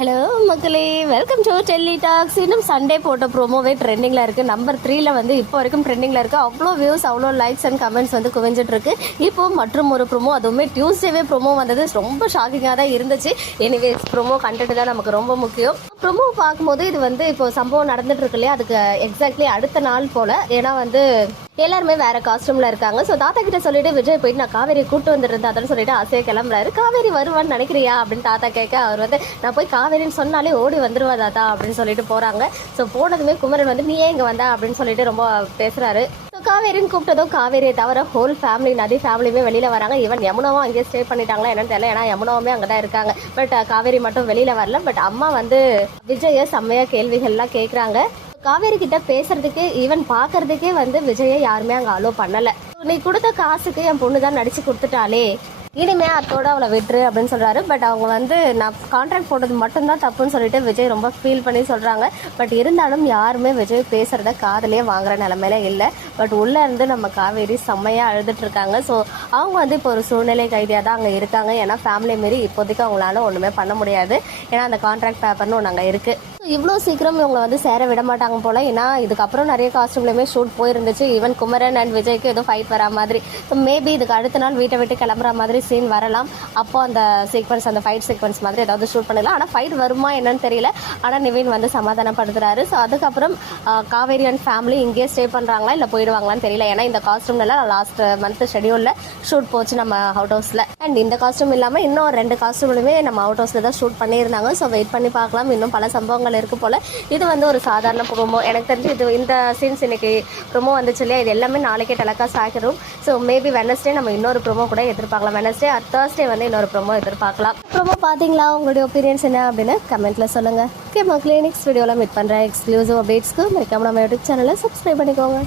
Hello மக்களே, welcome to Delhi tax. இன்னும் Sunday போட்ட ப்ரோமோவே ட்ரெண்டிங்கில் இருக்குது. நம்பர் 3ல வந்து இப்போ வரைக்கும் ட்ரெண்டிங்கில் இருக்குது. அவ்வளோ வியூஸ், அவ்வளோ லைக்ஸ் அண்ட் கமெண்ட்ஸ் வந்து குவிஞ்சிட்டு இருக்கு. இப்போ மற்றும் ஒரு ப்ரோமோ, அதுவுமே டியூஸ்டேவே ப்ரோமோ வந்தது. ரொம்ப ஷாக்கிங்காக தான் இருந்துச்சு. எனிவேஸ், ப்ரோமோ கண்டென்ட் தான் நமக்கு ரொம்ப முக்கியம். ப்ரோமோ பார்க்கும்போது இது வந்து இப்போ சம்பவம் நடந்துட்டு இருக்கு இல்லையா, அதுக்கு எக்ஸாக்ட்லி அடுத்த நாள் போல. ஏன்னா வந்து எல்லாருமே வேற காஸ்டியூம்ல இருக்காங்க. ஸோ தாத்தா கிட்ட சொல்லிட்டு விஜய் போயிட்டு நான் காவேரி கூட்டு வந்துருந்தேன் அதன்னு சொல்லிட்டு ஆசையா கிளம்புறாரு. காவேரி வருவான்னு நினைக்கிறியா அப்படின்னு தாத்தா கேட்க, அவர் வந்து நான் போய் காவேரின்னு சொன்னாலே ஓடி வந்துருவா தாத்தா அப்படின்னு சொல்லிட்டு போறாங்க. ஸோ போனதுமே குமரன் வந்து நீ ஏன் இங்க வந்தா அப்படின்னு சொல்லிட்டு ரொம்ப பேசுறாரு. ஸோ காவேரின்னு கூப்பிட்டதும் காவேரியை தவிர ஹோல் ஃபேமிலி, நதி ஃபேமிலியுமே வெளியில வராங்க. ஈவன் யமுனாவும் அங்கேயே ஸ்டே பண்ணிட்டாங்களா என்னன்னு தெரியல. ஏன்னா யமுனாவுமே அங்கதான் இருக்காங்க. பட் காவேரி மட்டும் வெளியில வரல. பட் அம்மா வந்து விஜய செம்மையா கேள்விகள்லாம் கேட்கறாங்க. காவேரி கிட்ட பேசுறதுக்கு, ஈவன் பாக்குறதுக்கே வந்து விஜயை யாருமே அங்க அலோ பண்ணல. நீ கொடுத்த காசுக்கு என் பொண்ணு தான் நடிச்சு கொடுத்துட்டாலே, இனிமே அத்தோட அவளை விட்டுரு அப்படின்னு சொல்றாரு. பட் அவங்க வந்து நான் கான்ட்ராக்ட் போட்டது மட்டும்தான் தப்புன்னு சொல்லிட்டு விஜய் ரொம்ப ஃபீல் பண்ணி சொல்றாங்க. பட் இருந்தாலும் யாருமே விஜய் பேசுறத காதலே வாங்குற நிலைமையில இல்லை. பட் உள்ள இருந்து நம்ம காவேரி செம்மையா அழுதுட்டு இருக்காங்க. ஸோ அவங்க வந்து இப்போ ஒரு சூழ்நிலை கைதியாக தான் அங்கே இருக்காங்க. ஏன்னா ஃபேமிலி மாரி இப்போதைக்கு அவங்களால ஒன்றுமே பண்ண முடியாது. ஏன்னா அந்த கான்ட்ராக்ட் பேப்பர்னு ஒன்று அங்கே இருக்கு. இவ்வளோ சீக்கிரம் இவங்களை வந்து சேர விட மாட்டாங்க போல. ஏன்னா இதுக்கப்புறம் நிறைய காஸ்டியூம்லையுமே ஷூட் போயிருந்துச்சு. ஈவன் குமரன் அண்ட் விஜய்க்கு ஏதோ ஃபைட் வரா மாதிரி. ஸோ மேபி இதுக்கு அடுத்த நாள் வீட்டை விட்டு கிளம்புற மாதிரி சீன் வரலாம். அப்போ அந்த சீக்வன்ஸ், அந்த ஃபைட் சீக்வன்ஸ் மாதிரி ஏதாவது ஷூட் பண்ணலாம். ஆனால் ஃபைட் வருமா என்னன்னு தெரியல. ஆனால் நிவின் வந்து சமாதானப்படுத்துறாரு. ஸோ அதுக்கப்புறம் காவேரி அண்ட் ஃபேமிலி இங்கேயே ஸ்டே பண்ணுறாங்களா இல்லை போயிடுவாங்களான்னு தெரியல. ஏன்னா இந்த காஸ்டியூம்லாம் லாஸ்ட் மந்த் ஷெடியூலில் ஷூட் போச்சு நம்ம அவுட் ஹவுஸில். அண்ட் இந்த காஸ்டியூம் இல்லாமல் இன்னும் 2 காஸ்டியூம்லுமே நம்ம அவுட் ஹவுஸில் தான் ஷூட் பண்ணியிருந்தாங்க. ஸோ வெயிட் பண்ணி பார்க்கலாம். இன்னும் பல சம்பவங்கள் இருக்கு போல. இது வந்து ஒரு சாதாரண ப்ரோமோ. எனக்கு தெரிஞ்சு இது இந்த சீன்ஸ் இன்னைக்கு ப்ரோமோ வந்துச்சு இல்லையா, இது எல்லாமே நாளைக்கே டெலகாஸ்ட் ஆகிடும். ஸோ மேபி வெனஸ்டே நம்ம இன்னொரு ப்ரோமோ கூட எதிர்பார்க்கலாம். வெனஸ்டே ஆர் தேர்ஸ்டே வந்து இன்னொரு ப்ரோமோ எதிர்பார்க்கலாம். ப்ரோமோ பார்த்தீங்களா? உங்களுடைய ஒப்பீனியன்ஸ் என்ன அப்படின்னு கமெண்ட்ல சொல்லுங்க. ஓகே மக்களே, நெக்ஸ்ட் வீடியோவில் மீட் பண்ணுறேன். எக்ஸ்க்ளூசிவ் அப்டேட்ஸ்க்கு மறக்காம நம்ம யூடியூப் சேனலை சப்ஸ்கிரைப் பண்ணிக்கோங்க.